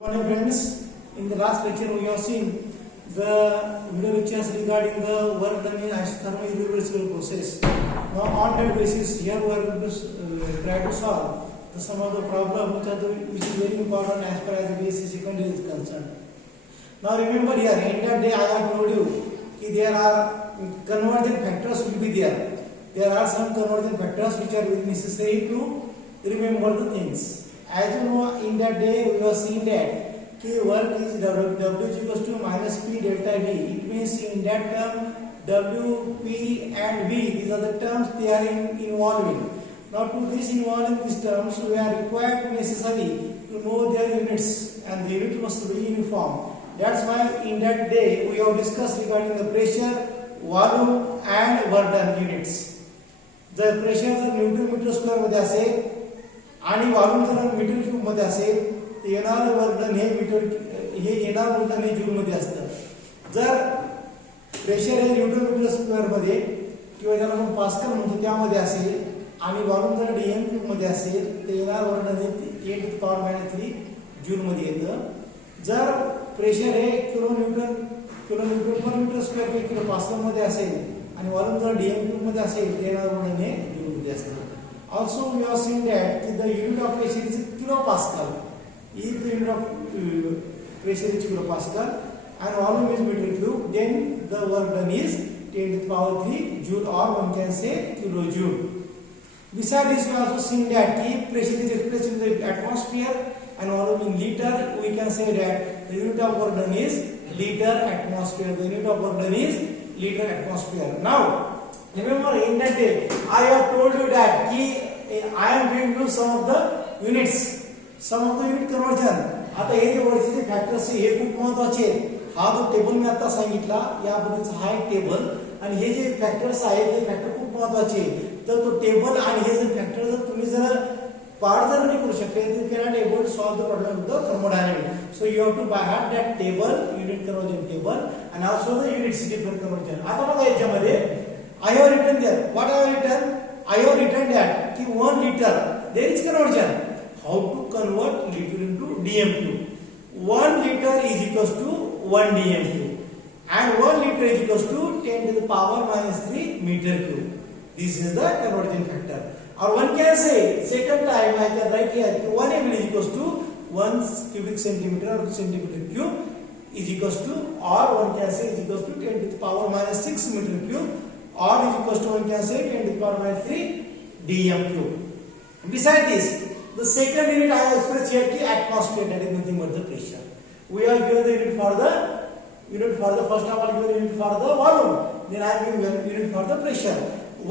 Morning friends, in the last lecture we have seen the video lectures regarding the work done in isothermal irreversible process. Now on that basis here we are going to try to solve some of the problem which is very important as far as the BSc secondary is concerned. Now remember here in that day I have told you that there are convergent factors will be there. There are some convergent factors which are very necessary to remember the things. As you know, in that day we have seen that K work is W is equals to minus P delta D. It means in that term W, P and V, these are the terms they are involving. Now to this involving these terms we are required necessary to know their units and the unit must be uniform. That's why in that day we have discussed regarding the pressure, volume and work done units. The pressure जर Newton metre square मध्ये असेल आणि volume जर metre cube मध्ये असेल तर येणारे work done हे मीटर हे येणार वर्क डन हे जूल मध्ये असतं. जर प्रेशर हे न्यूटन मीटर स्क्वेअर मध्ये किंवा ज्याला आपण पास्कल म्हणतो त्यामध्ये असेल आणि वॉल्यूम जर डीएम क्यूब मध्ये असेल तर येणार वर्क डन हे 10 टू द पॉवर -3 जूल मध्ये येतं. जर प्रेशर हे kilo Newton per metre square किंवा किलो पास्कल मध्ये असेल आणि वॉल्यूम जर डीएम क्यूब मध्ये असेल तर येणार वर्क डन हे जूल मध्ये असतं. Also we have seen that the unit of pressure is kilopascal. If the unit of pressure is kilopascal and volume is meter cube, then the work done is 10 to the power 3 joule, or one can say kilojoule. Besides this, we also seen that if pressure is expressed in the atmosphere and volume in liter, we can say that the unit of work done is liter atmosphere. The unit of work done is liter atmosphere. Now remember in that day I have told you that I am giving you some of the units, some of the unit conversion. आता हे जे वरचे जे factors हे खूप महत्त्वाचे आहेत. हा जो टेबल मी आता सांगितला याबद्दलचा हा एक टेबल आणि हे जे फॅक्टर्स आहेत हे फॅक्टर खूप महत्त्वाचे आहेत. तर तो टेबल आणि हे जे फॅक्टर जर तुम्ही जर पार्ट जर नाही करू शकले तर you cannot able to solve the problem of the thermodynamics. So you have to by heart that table, unit conversion table, and also the units different conversion. आता बघा याच्यामध्ये I have written there. What I have written? I have written that 1 liter there is conversion. How to convert liter into dm3? 1 liter is equals to 1 dm3 and 1 liter is equals to 10 to the power -3 meter cube. This is the conversion factor. Or one can say second time I can write here 1 ml is equals to 1 cubic centimeter or centimeter cube is equals to, or one can say is equals to 10 to the power -6 meter cube, or is equals to one can say 10 to the power -3 dm cube. Besides this, the second unit I have expressed here is atmosphere, that is nothing but the pressure. We have given the unit for the first of all given unit for the volume, then I have given unit for the pressure.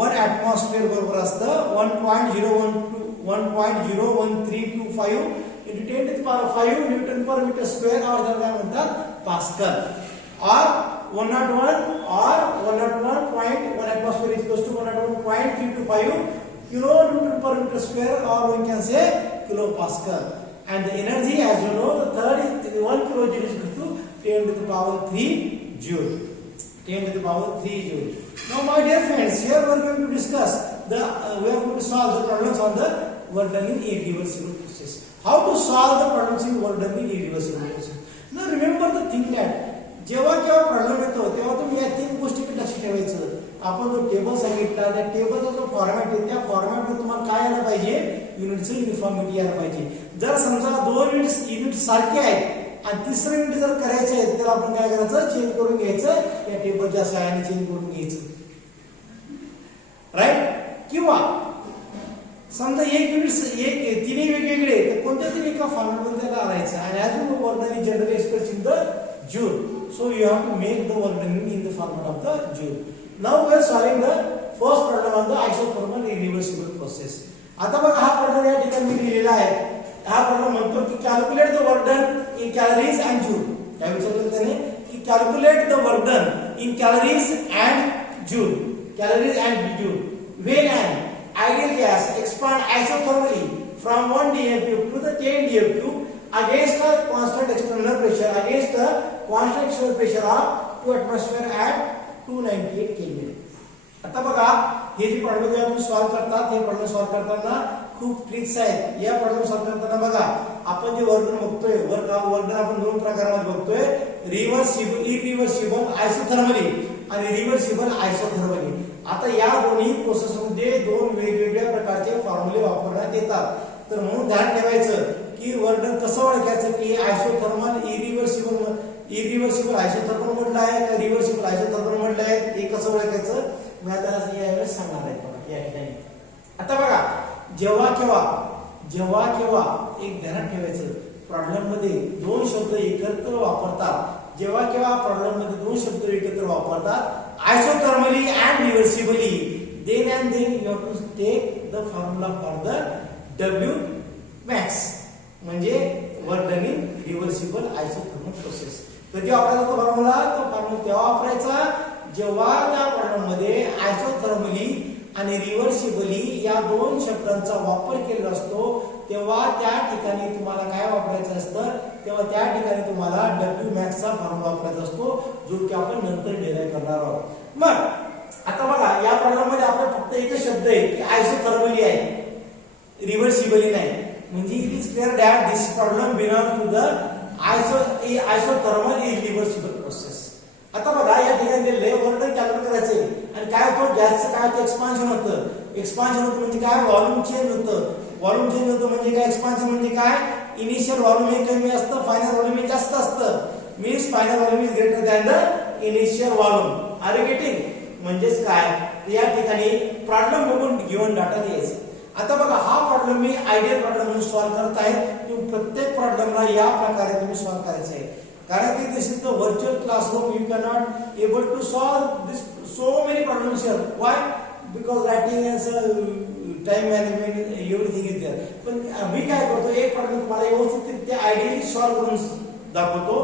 1 atmosphere बरोबर असतं 1.01325 into 10 to the power 5 newton per metre square, और त्याला काय म्हणतात pascal. or 101 or 101.1 atmosphere is equals to 101.325 kilo newton per meter square, or one can say kilopascal. And the energy, as you know, the third is 1 kilojoule is equal to 10 to the power 3 joule. 10 to the power 3 joule. Now my dear friends, here we are going to discuss we are going to solve the problems on the work done in irreversible process. How to solve the problems in work done in irreversible process? Now remember the thing that जेव्हा केव्हा problem येतो तेव्हा तुम्ही या तीन गोष्टीकडे लक्ष ठेवायचं. आपण जो टेबल सांगितला त्या टेबलचा जो फॉर्मॅट आहे त्या फॉर्मॅटमध्ये तुम्हाला काय यायला पाहिजे, युनिटचं युनिफॉर्मिटी यायला पाहिजे. जर समजा दोन युनिट सारखे आहेत आणि तिसरं युनिट जर करायचं आहे तर आपण काय करायचं, चेंज करून घ्यायचं, या टेबलच्या सहाय्याने चेंज करून घ्यायचं, राईट. किंवा समजा एक युनिट तिन्ही वेगवेगळे तर कोणत्या तरी एका फॉर्मॅटमध्ये त्याला आणायचं आणि अजून work done generally express in the joule. So you have to make the work done in the format of the joule. Now we are solving the first problem on the isothermal irreversible process. आता बघा हा problem या ठिकाणी मी लिहिलेला आहे. हा problem म्हणतो की calculate the work done in calories and joule. काय विचारलं त्याने की calculate the work done in calories and joule. Calories and joule when an ideal gas expand isothermally from 1 dm cube to the 10 dm cube against a constant external pressure of 2 atmosphere at 298 Kelvin. आता बघा हे जे problem आपण solve करतात हे problem solve करताना खूप tricks आहेत. या प्रॉब्लेम सॉल्व्ह करताना बघा आपण जे वर्क बघतोय वर्क आपण दोन प्रकारामध्ये बघतोय, रिव्हर्सिबल इरिव्हर्सिबल आयसोथर्मली आणि रिव्हर्सिबल आयसोथर्मली. आता या दोन्ही प्रोसेसमध्ये दोन वेगवेगळ्या प्रकारचे फॉर्म्युले वापरण्यात येतात. तर म्हणून ध्यान ठेवायचं की वर्क कसं ओळखायचं की आयसोथर्मल इरिव्हर्सिबल आयसोथर्मल म्हटलं आहे का रिव्हर्सिबल आयसोथर्मल म्हटलं आहे, हे कसं ओळखायचं मी आता यावेळेस सांगणार आहे बघा या ठिकाणी. आता बघा जेव्हा केव्हा एक ध्यानात ठेवायचं, प्रॉब्लेम मध्ये दोन शब्द एकत्र वापरतात, जेव्हा केव्हा प्रॉब्लेम मध्ये दोन शब्द एकत्र वापरतात आयसोथर्मली and रिव्हर्सिबली, then and then you have to take the formula for the W max म्हणजे work done in reversible isothermal process. कधी वापरायचा तो फॉर्म्युला तेव्हा वापरायचा जेव्हा त्या प्रॉब्लेम मध्ये आयसोथर्मली आणि रिव्हर्सिबली या दोन शब्दांचा वापर केलेला असतो, तेव्हा त्या ठिकाणी तुम्हाला काय वापरायचं असतं, तेव्हा त्या ठिकाणी तुम्हाला W max चा फॉर्म्युला वापरायचा असतो, जो की आपण नंतर डिराइव्ह करणार आहोत. मग आता बघा या प्रॉब्लेम मध्ये आपला फक्त एकच शब्द आहे की आयसोथर्मली आहे, रिव्हर्सिबली नाही. म्हणजे it is clear that this problem belong to the isothermal irreversible process. आता बघा या ठिकाणी दिलेले वर्क डन कॅल्क्युलेट करायचे आणि काय होतं, गॅसचं काय एक्सपान्शन होतं. एक्सपान्शन होतं म्हणजे काय, व्हॉल्यूम चेंज होतं. व्हॉल्यूम चेंज होतं म्हणजे काय, एक्सपान्शन म्हणजे काय, इनिशियल व्हॉल्यूम हे कमी असतं, फायनल व्हॉल्यूम हे जास्त असतं. Means final volume is greater than the initial volume. Are you getting? म्हणजेच काय, या ठिकाणी प्रॉब्लेम बघून गिव्हन डाटा द्यायचा. आता बघा हा प्रॉब्लेम मी आयडियल प्रॉब्लेम म्हणून सॉल्व्ह करत आहे. तुम्ही प्रत्येक प्रॉब्लेमला या प्रकारे तुम्ही सॉल्व्ह करायचं आहे, कारण की this is the virtual classroom. You can not able to solve this so many problems here. Why? Because writing and time management everything is there. पण मी काय करतो, एक प्रॉब्लेम तुम्हाला व्यवस्थित आयडियली सॉल्व्ह करून दाखवतो.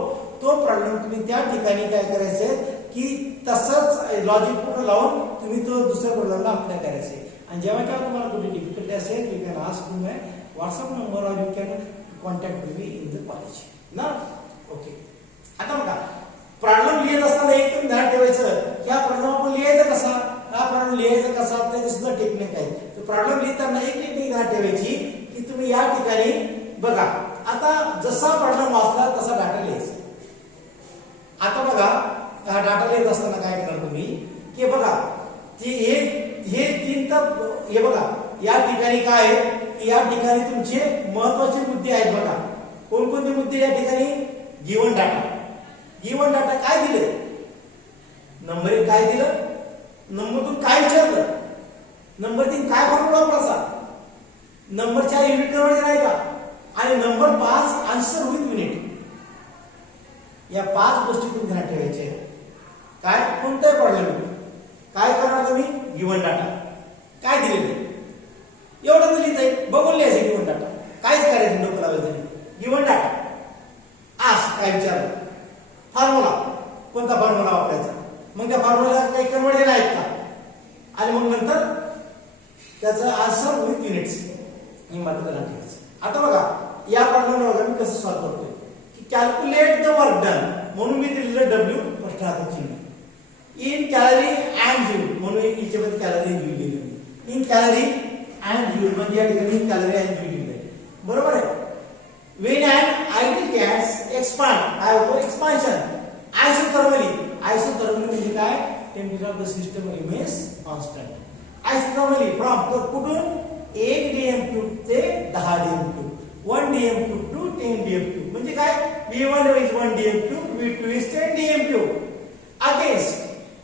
तो प्रॉब्लेम तुम्ही त्या ठिकाणी काय करायचंय की तसंच लॉजिक पूर्ण लावून तुम्ही तो दुसऱ्या प्रॉब्लेमला अप्लाय करायचे. आणि जेव्हा केव्हा तुम्हाला कुठे डिफिकल्टी असेल you can ask to my WhatsApp number और you can contact me in the college ना. ओके. आता बघा प्रॉब्लेम लिहित असताना एकदम ध्यान ठेवायचं की हा प्रॉब्लेम आपण लिहायचा कसा, हा प्रॉब्लेम लिहायचा कसा, ते सुद्धा टेक्निक आहे. प्रॉब्लेम लिहिताना एक टेक्निक ध्यान ठेवायची की तुम्ही या ठिकाणी बघा आता जसा प्रॉब्लेम वाचला तसा डाटा लिहायचा. आता बघा हा डाटा लिहित असताना काय करणार तुम्ही की बघा हे तीन तर हे बघा या ठिकाणी काय आहे, या ठिकाणी तुमचे महत्वाचे मुद्दे आहेत. बघा कोणकोणते मुद्दे या ठिकाणी, गिव्हन डाटा. गिव्हन डाटा काय दिले, नंबर 1 काय दिलं, नंबर 2 काय विचारलं, नंबर 3 काय फॉर्म्युला वापरायचा, नंबर 4 युनिट कन्व्हर्जन आहे का, आणि नंबर 5 आन्सर विथ युनिट. या 5 गोष्टी तुम्ही ध्यानात ठेवायच्या. काय कोणताही प्रॉब्लेम काय करणार तुम्ही, गिव्हन डाटा काय दिलेले एवढं तर लिहित आहे, बघून लिहायचं गिव्हन डाटा, काहीच करायचं डोकं लावायचं नाही. गिव्हन डाटा आस्क काय विचारलं, फॉर्म्युला कोणता फॉर्म्युला वापरायचा, मग त्या फॉर्म्युला काही कन्व्हर्जन आहेत का, आणि मग नंतर त्याचं आन्सर विथ युनिट्स हे मात्र लक्षात ठेवायचं. आता बघा या प्रॉब्लेमला बघा मी कसं सॉल्व्ह करतोय की कॅल्क्युलेट द वर्क डन म्हणून मी दिलेलं W फर्स्ट हातात चिन्ह, इन कॅलरी अँड जूल म्हणून याच्यामध्ये कॅलरी जूल दिली, इन कॅलरी अँड जूल म्हणजे या ठिकाणी कॅलरी अँड जूल दिले, बरोबर आहे. when an ideal gas expand काय होतो, एक्सपान्शन. आयसोथर्मली म्हणजे काय, temperature of the system remains constant. Isothermally from कुठून 1 dm³ ते 10 dm³, 1 dm³ टू 10 dm³ म्हणजे काय, V1 is 1 dm³, V2 is 10 dm³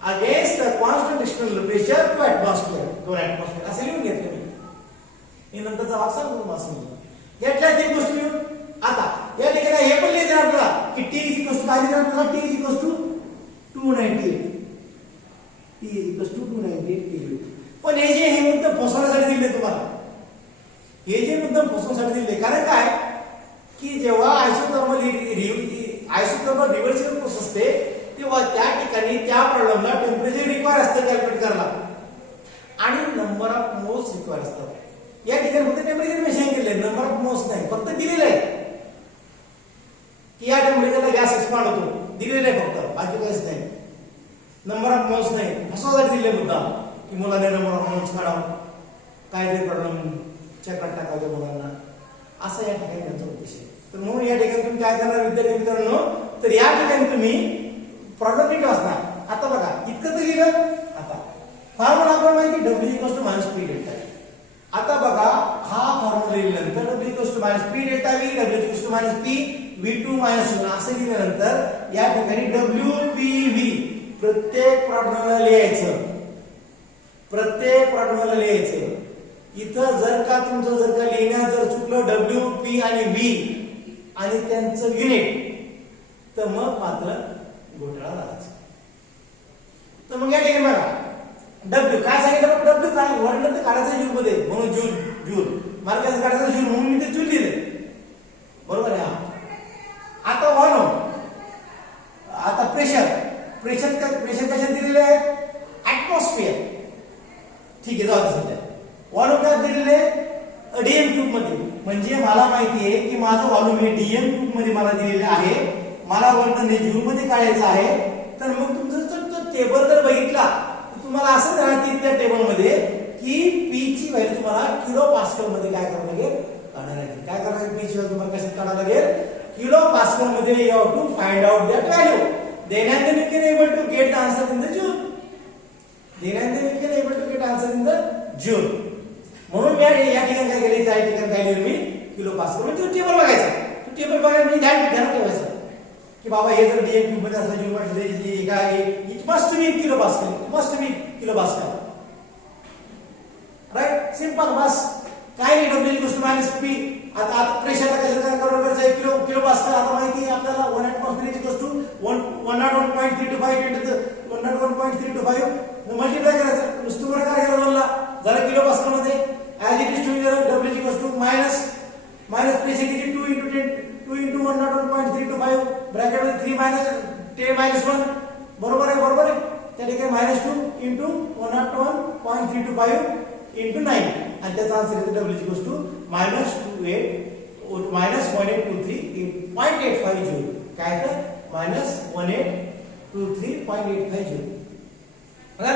against the constant external pressure to atmosphere असे लिहून घेतलं मी. हे नंतरचा भाग सांगतो तुम्हाला समजून घेतल्या तीन गोष्टी लिहून. आता या ठिकाणी हे पण लिहिते आपल्याला की T is equal to काय लिहिलं आपल्याला, T is equal to 298, T is equal to 298 kJ. पण हे जे हे मुद्दे फसवण्यासाठी दिले तुम्हाला, हे जे मुद्दे फसवण्यासाठी दिले, कारण काय की जेव्हा आयसोथर्मल रिव्हर्सिबल प्रोसेस असते तेव्हा त्या ठिकाणी त्या प्रॉब्लेमला टेम्परेचर रिक्वायर असतं कॅल्क्युलेट करायला आणि नंबर ऑफ मोल्स रिक्वायर असतात. या ठिकाणी फक्त टेम्परेचर मेजर केले, नंबर ऑफ मोल्स नाही, फक्त दिलेलं आहे की या टेम्परेचरला गॅस एक्सपांड होतो, दिलेलं आहे फक्त, बाकी काहीच नाही. नंबर ऑफ मोल्स नाही, फसवण्यासाठी दिले मुद्दा की मुलांना नंबर ऑफ मोल्स काढावं, काय ते प्रॉब्लेम चेक टाकायचं मुलांना, असं या ठिकाणी त्यांचा उद्देश आहे. तर म्हणून या ठिकाणी तुम्ही काय करणार विद्यार्थी मित्रांनो, तर या ठिकाणी तुम्ही प्रॉब्लेम नीट वाचणार. आता बघा इतकं तर लिहिलं. आता फॉर्म्युला आपल्याला माहिती W equals to minus P delta. आता बघा हा फॉर्म्युला लिहिल्यानंतर W equals to minus P delta V, W equals to minus P V2 minus 1 असं लिहिल्यानंतर या ठिकाणी WPV प्रत्येक प्रॉब्लेमला लिहायचं. प्रत्येक प्रॉब्लेमला लिहायचं. इथं जर का तुमचं जर का लिहिण्यात जर चुकलं WP आणि V आणि त्यांचं युनिट तर मग मात्र घोटाळा झाला. तर मग या ठिकाणी बघा W काय सांगितलं, W काय वर्णन तर काढायचं जूल मध्ये म्हणून जूल मार्काचं काढायचं जूल म्हणून मी ते जूल लिहिले. बरोबर आहे. आता वानो आता प्रेशर कशात दिलेले आहे, ऍटमॉस्फिअर. ठीक आहे जाऊ सध्या. वानो काय दिलेले डीएम क्यूब मध्ये. म्हणजे मला माहिती आहे की माझं व्हॉल्यूम हे डीएम क्यूब मध्ये मला दिलेले आहे. मला वर्णन हे जूल मध्ये काढायचं आहे. तर मग तुमचं जर टेबल जर बघितला तर तुम्हाला असं राहते त्या टेबल मध्ये की पी ची व्हॅल्यू तुम्हाला किलो पास्कल मध्ये काय करावं लागेल, काढायला लागेल. काय करायचं, पी ची व्हॅल्यू तुम्हाला कशात काढायला लागेल, किलो पास्कल मध्ये. You have to find out that value. Then and then you can able to get the answer in the joule. Then and then you can able to get answer in the joule. म्हणून या ठिकाणी काय केलं, त्या ठिकाणी काय लिहिलं मी kilo pascal. म्हणजे तो टेबल बघायचा. तो टेबल बघायला म्हणजे ध्यानात ठेवायचं की बाबा हे जर डीएम क्यूब मध्ये असलं जूल मध्ये काय it must be kilo pascal, it must be kilo pascal. Right, simple. बस काय नाही. W equals to minus P. आता प्रेशरला कसं काय करायचं आहे, किलो पास्कल. आता माहिती आहे आपल्याला 1 atmosphere equals to 101.325 into 101.325 multiply करायचं. नुसतं गुणाकार केला दोनला झालं किलो पास्कल मध्ये. As it is to W equals to minus pressure किती 2 into 10 2 into 101.325 ब्रॅकेट मध्ये 3 मायनस 10 मायनस 1. बरोबर आहे. त्या ठिकाणी -2 into 101.325 into 9 आणि त्याचा आन्सर येतो W इक्वल्स टू -1.823.85 जूल. काय तर -1823.85 जूल. बघा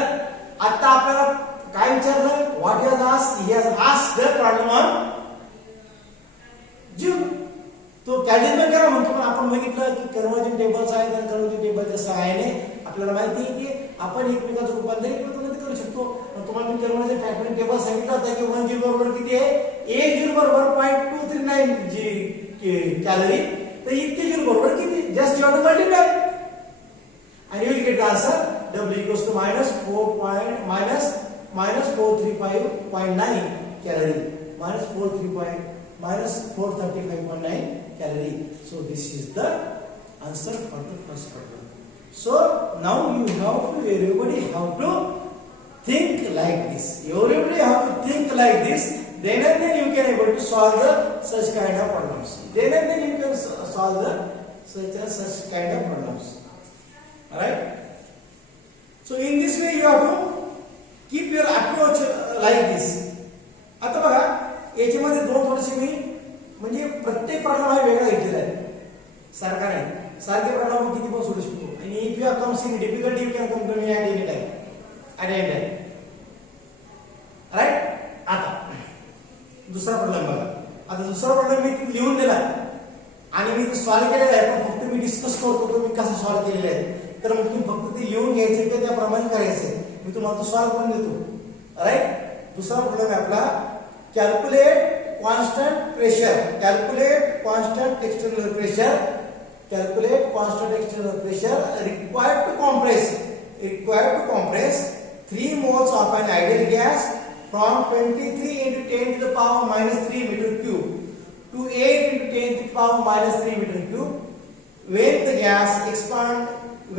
आता आपल्याला काय विचारलं, what has asked, he has asked the problem on joule. तो कॅल्डिनर करा म्हणतो, पण आपण बघितलं की कन्वर्जन टेबल्स आहेत आणि कन्वर्जन टेबलच्या सहाय्याने आपल्याला माहिती आहे की आपण एकमेकांचं रूपांतर एकमेकांमध्ये करू शकतो. तुम्हाला मी कन्वर्जन फॅक्टरिंग टेबल सांगितलं होतं की 1 जूल बरोबर किती आहे, 1 जूल बरोबर 0.239 कॅलरी. तर इतके जूल बरोबर किती, just you have to multiply and you will get the answer. W equals to -435.9 calorie, -435.9 calorie. So this is the answer for the first problem. So now everybody have to think like this. Everybody have to think like this. Then and then you can able to solve such kind of problems. Then and then you can solve such kind of problems. Alright. So in this way you have to keep your approach like this. आता बघा याच्यामध्ये दोन थोडेसे मी म्हणजे प्रत्येक problem हा वेगळा घेतलेला आहे, सारखा नाही. सारखे प्रॉब्लेम किती पण सोडू शकतो. आणि if you come see difficulty you can come to me at any time. Right. आता दुसरा प्रॉब्लेम बघा. आता दुसरा प्रॉब्लेम मी लिहून दिला आणि मी सॉल्व्ह केलेला आहे, पण फक्त मी डिस्कस करतो तो मी कसं सॉल्व्ह केलेलं आहे. तर मग तुम्ही फक्त ते लिहून घ्यायचे की त्याप्रमाणे करायचे. मी तुम्हाला तो सॉल्व्ह करून देतो. राईट. दुसरा प्रॉब्लेम आहे आपला, calculate constant pressure. Calculate constant external pressure. Calculate constant external pressure required to compress 3 moles of an ideal gas from 23 into 10 to the power minus 3 meter cube to 8 into 10 to the power minus 3 meter cube when the gas expand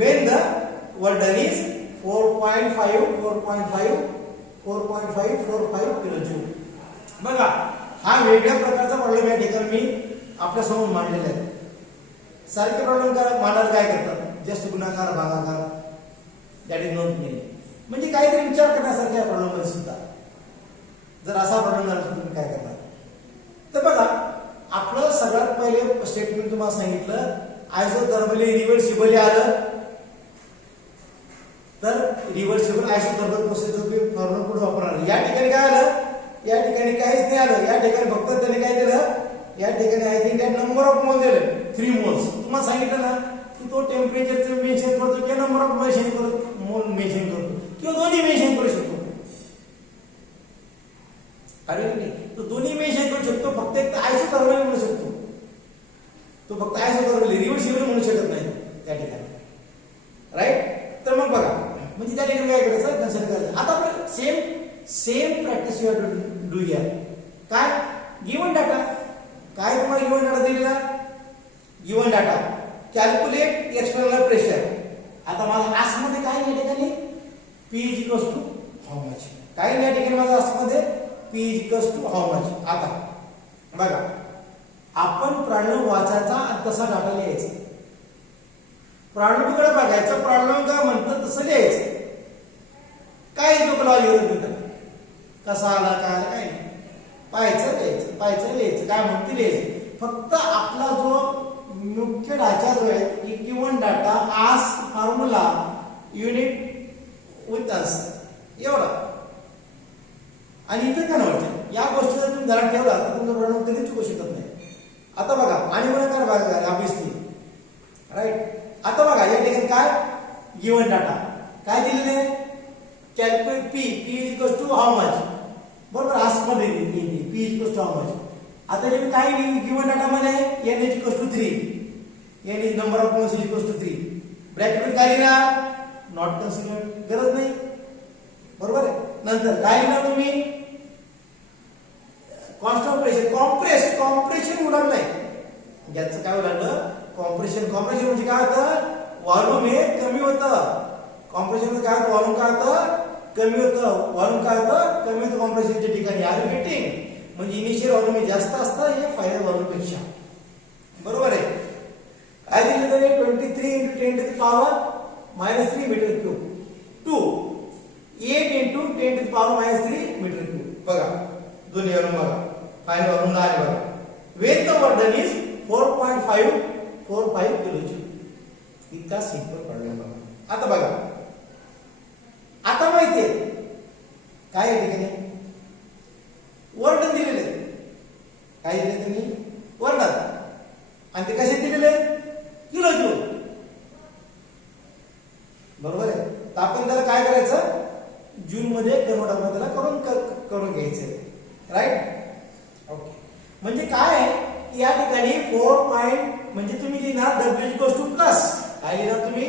when the work done is 4.545 kilojoule. बघा हा वेगळ्या प्रकारचा problem या ठिकाणी मी आपल्या समोर मांडलेला आहे. सारखे प्रॉब्लेम मांडायला काय करतात, जस्ट गुणाकार भागाकार, दॅट इज नॉट मी. म्हणजे काहीतरी विचार करण्यासारख्या प्रॉब्लेम मध्ये सुद्धा जर असा प्रॉब्लेम झाला तर तुम्ही काय करणार. तर बघा आपलं सगळ्यात पहिले स्टेटमेंट तुम्हाला सांगितलं आयसोथर्मली रिव्हर्सिबली आलं तर रिव्हर्सिबल आयसोथर्मल प्रोसेस फॉर्म्युला पुढे वापरणार. या ठिकाणी काय आलं, या ठिकाणी काहीच नाही आलं. या ठिकाणी फक्त त्याने काय दिलं या ठिकाणी I think that number of mole दिले 3 मोल्स. तुम्हाला सांगितलं ना की तो टेम्परेचरचं मेन्शन करतो किंवा नंबर ऑफ मोल मेन्शन करतो किंवा दोन्ही मेन्शन करू शकतो. अरे नाही, तो दोन्ही मेन्शन करू शकतो. फक्त एक आयसोथर्मल म्हणू शकतो. तो फक्त आयसोथर्मल रिव्हर्सिबल म्हणू शकत नाही त्या ठिकाणी. राईट. तर मग बघा म्हणजे त्या ठिकाणी काय करायचं कन्सिडर करायचं. आता आपण same practice you have to do here. काय गिवन डाटा, काय तुम्हाला गिवन डाटा दिलेला, given data calculate external pressure. आता माझा आसमध्ये काय या ठिकाणी P is equals to how much. काय या ठिकाणी माझा आसमध्ये P is equals to how much. आता बघा आपण प्रॉब्लेम वाचायचा आणि तसा डाटा लिहायचा. प्रॉब्लेमकडे बघायचं, प्रॉब्लेम काय म्हणतं तसं लिहायचं. काय तो लॉजिक कसा आला काय आला काय पाहायचं लिहायचं, पाहायचं लिहायचं, काय म्हणते लिहायचं. फक्त आपला जो मुख्य ढाचा जो आहे गिवन डाटा आज फॉर्म्युला युनिट विथ अस एवढा. आणि इथं काय नव्हतं या गोष्टी जर तुम्ही धरात ठेवला तर तुमचा प्रॉब्लेम कधीच चुकू शकत नाही. आता बघा आणि मला काय बघा ऑब्विसली राईट. आता बघा या ठिकाणी काय गिवन डाटा काय दिलेले आहे calculate P is equals to how much. बरोबर आसमध्ये येते P is equals to how much. आता जे काय गिवन डाटा मध्ये आहे N is equals to 3. N is number of moles is equals to 3. Bracket काय लिहिणार नॉट कन्सिडर्ड गरज नाही. बरोबर आहे. नंतर काय लिहिणार तुम्ही कॉन्स्टंट प्रेशर कॉम्प्रेशन उडालं नाही. याचं काय उडालं कॉम्प्रेशन म्हणजे काय होतं व्हॉल्यूम हे कमी होतं. कॉम्प्रेशन म्हणजे काय व्हॉल्यूम काय होतं कमी होतं. व्हॉल्यूम काय होतं कमी होतं कॉम्प्रेशनच्या ठिकाणी. आर गेटिंग म्हणजे इनिशियल व्हॉल्यूम हे जास्त असतं हे फायनल व्हॉल्यूम पेक्षा. बरोबर आहे. काय दिलं तरी 23 × 10⁻³ metre cube to 8 × 10⁻³ metre cube. बघा दोन्ही व्हॉल्यूम बघा फायनल व्हॉल्यूम नाही बघा. When the work done is 4.545 kilojoule. इतका सिंपल प्रॉब्लेम बघा. आता बघा आता माहितीये काय या ठिकाणी वर्डन दिलेले काय दिले त्यांनी वर्डन आणि ते कसे दिलेले किलोजूल. बरोबर आहे. तर आपण त्याला काय करायचं जूल मध्ये कन्वर्ट त्याला करून घ्यायचं. राईट. ओके. म्हणजे काय आहे की या ठिकाणी 4 म्हणजे तुम्ही लिहिणार W इक्वल्स टू प्लस काय लिहिणार तुम्ही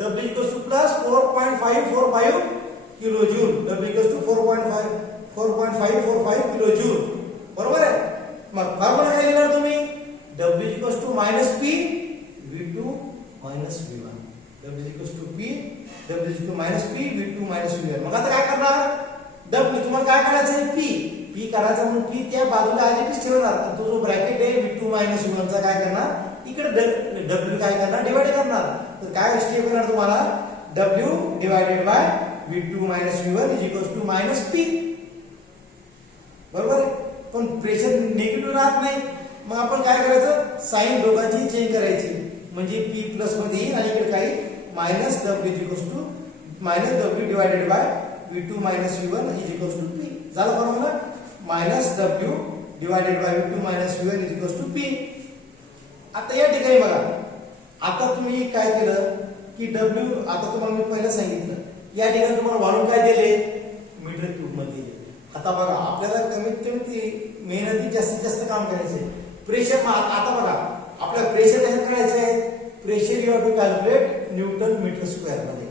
W equals to plus 4.545 kilojoule. W equals to 4.545 kilojoule. बरोबर आहे. मग फॉर्म्युला काय लिहिणार तुम्ही W equals to -P V2 V1. W equals to P W equals to -P V2 V1. मग आता काय करणार W तुम्हाला काय करायचं आहे P करायचा म्हणून P त्या बाजूला आधीच ठेवणार. तो जो ब्रॅकेट आहे V2 V1 चा काय करणार इकडे W काय करणार डिवाइड करणार. तर काय स्टेप येणार तुम्हाला W divided by V2 V1 is equals to -P. बरोबर आहे. पण प्रेशर निगेटिव्ह राहत नाही. मग आपण काय करायचं साइन दोघांची चेंज करायची म्हणजे P प्लस मध्ये येईल आणि इकडे काही -W is equals to -W divided by V2 V1 is equals to P. झालं formula -W divided by V2 V1 is equals to P. आता या ठिकाणी बघा आता तुम्ही काय केलं की W आता तुम्हाला मी पहिलं सांगितलं या ठिकाणी तुम्हाला व्हॉल्यूम काय दिले मीटर क्यूब मध्ये. आता बघा आपल्याला कमीत कमी मेहनती जास्तीत जास्त काम करायचे. प्रेशर आता बघा आपल्याला प्रेशर कशात करायचं आहे pressure you have to calculate newton metre square मध्ये.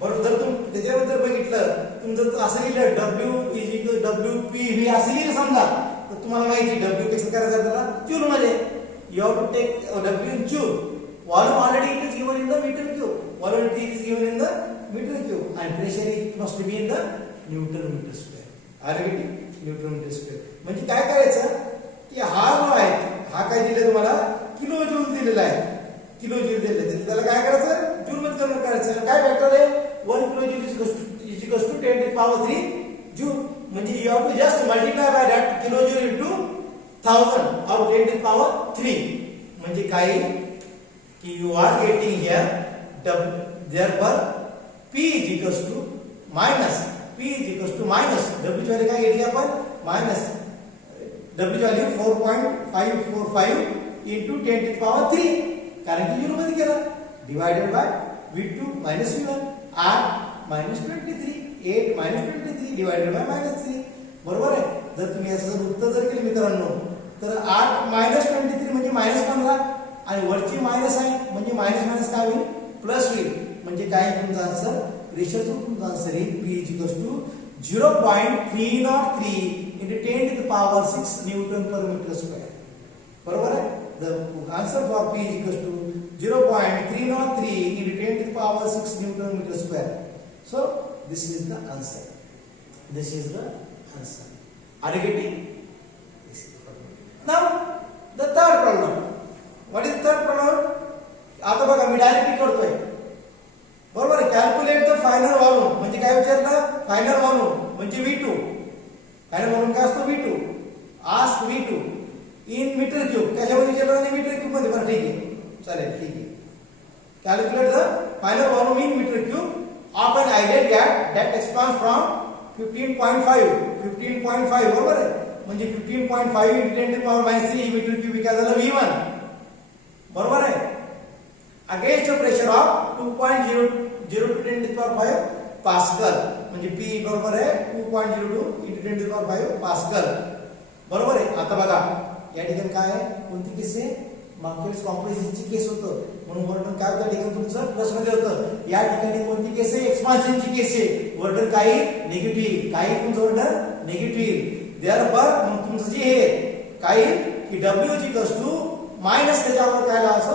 बरोबर. जर तुम्ही त्याच्यानंतर बघितलं तुमचं असं लिहिलं W इज इक्वल WPV असं लिहिलं समजा तर तुम्हाला माहिती W कसं करायचं आपल्याला जूल मध्ये. You have to take W in joule. Volume already it is given in the metre cube. Volume is given in the metre cube and pressure it must be in the Newton meter square. आरबीटी newton metre square. म्हणजे काय करायचं की हा जो आहे हा काय दिले तुम्हाला किलो जूल दिलेला आहे. किलो जूल दिलेलं त्याला काय करायचं जूल मध्ये कन्वर्ट करायचं. काय फॅक्टर आहे 1 kilo joule is equals to 10⁻³ joule. म्हणजे you have to just multiply by that kilo joule into 1000 और 10⁻³. म्हणजे काय की you are getting here therefore P is equals to minus P is equals to minus W ची value काय घेतली आपण minus W ची value 4.545 into 10 to the power 3 कारण की 0 मध्ये केला divided by V2 minus V1 8 minus 23 8 minus 23 divided by -3 बरोबर आहे. जर तुम्ही असं उत्तर जर केले मित्रांनो तर 8 minus 23 म्हणजे -15 आणि वरची मायनस आहे म्हणजे मायनस मायनस काय होईल प्लस होईल म्हणजे काय तुमचा आन्सर रेशोचा तुमचा आन्सर येईल P = 0.303 into 10 to the power 6 Newton per meter square. बरोबर आहे. The answer for P = 0.303 into 10 to the power 6 Newton meter square. So this is the answer. This is the answer. Are you getting? This is the problem. Now the third problem. What is the third problem? आता बघा मी directly करतोय बरोबर आहे. Calculate the final volume म्हणजे काय विचारलं final volume म्हणजे V2 final volume काय असतो V2 ask V2 in metre cube कशामध्ये विचारलं आणि मीटर क्यूब मध्ये बरं ठीक आहे चालेल ठीक आहे. Calculate the final volume in metre cube of an ideal gas that expands from 15.5 बरोबर आहे म्हणजे 15.5 into 10 to the power -3 metre cube काय झालं V1 बरोबर आहे. Against the pressure of 2.0 to 10 to the power 5 pascal म्हणजे P बरोबर आहे 2.02 into 10 to the power 5 pascal बरोबर आहे. आता बघा या ठिकाणी काय आहे कोणती केस आहे मागच्या वेळेस कॉम्प्रेशनची केस होतं म्हणून वर्णन काय होतं ठिकाणी तुमचं प्लस मध्ये होतं. या ठिकाणी कोणती केस आहे एक्सपान्शनची केस आहे वर्णन काही निगेटिव्ह काही तुमचं वर्णन निगेटिव्ह देअरफॉर मग तुमचं जे हे काही की W = मायनस त्याच्यावर काय असं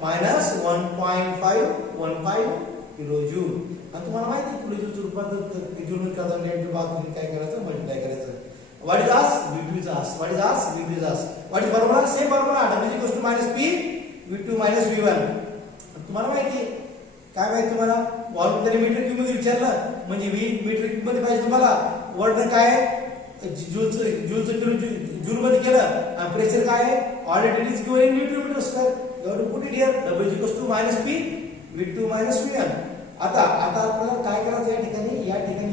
मायनस 1.515 किलोजूल आणि तुम्हाला माहिती आहे किलोजूलचं रूपांतर जूल करताना 10 to the power 3 काय करायचं मल्टिप्लाय करायचं. What is us? V2 is us. What is us? V2 is us. What is formula? Same formula. W = -P V2 - V1. तुम्हाला माहिती आहे काय माहिती तुम्हाला व्हॉल्यूम तरी मीटर क्यूब मध्ये विचारलं म्हणजे मीटर क्यूब मध्ये पाहिजे तुम्हाला वर्णन काय जूल मध्ये केलं आणि प्रेशर काय आहे already it is given in newton metre square. You have to put it here W = -P V2 - V1. आता आपल्याला काय करायचं या ठिकाणी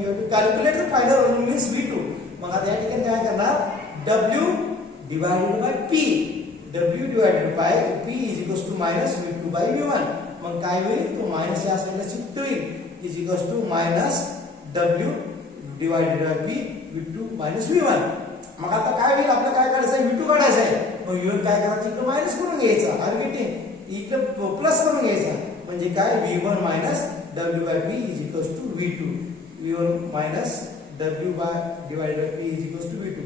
you have to calculate the final volume means V2. मग आता या ठिकाणी काय करणार W divided by P W divided by P = -V2 by V1. मग काय होईल तो मायनस या साईडला शिफ्ट होईल = W divided by P V2 - V1. मग आता काय होईल आपल्याला काय काढायचं आहे V2 काढायचं आहे मग V1 काय करायचं इकडे मायनस करून घ्यायचा आर्बिटिंग इकडे प्लस करून घ्यायचा म्हणजे काय V1 - W by P = V2 V1 - W divided by P = V2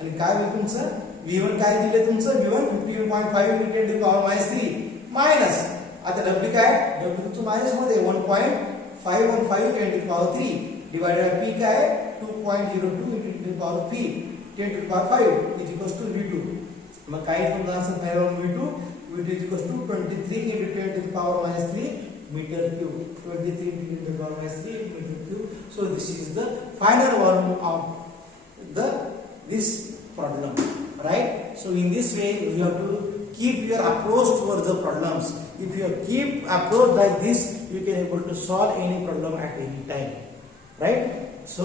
आणि काय होईल तुमचं V1 काय दिले तुमचं V1 15.5 into 10 to the power -3 minus आता W काय W तुमचं मायनस मध्ये 1.515 10 to the power 3 divided by P काय 2.02 into 10 to the power 3 10 to the power 5 = V2. मग काय तुमचा answer final V2 = 23 into 10 to the power -3 meter cube 23 into 10 to the power -3 meter cube. So this is the final volume of this problem, right? So in this way you have to keep your approach towards the problems. If you keep approach like this you can able to solve any problem at any time, right? So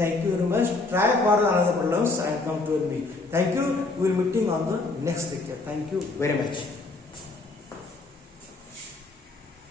thank you very much. Try for another problems and come to me. Thank you. We will meeting on the next lecture. Thank you very much.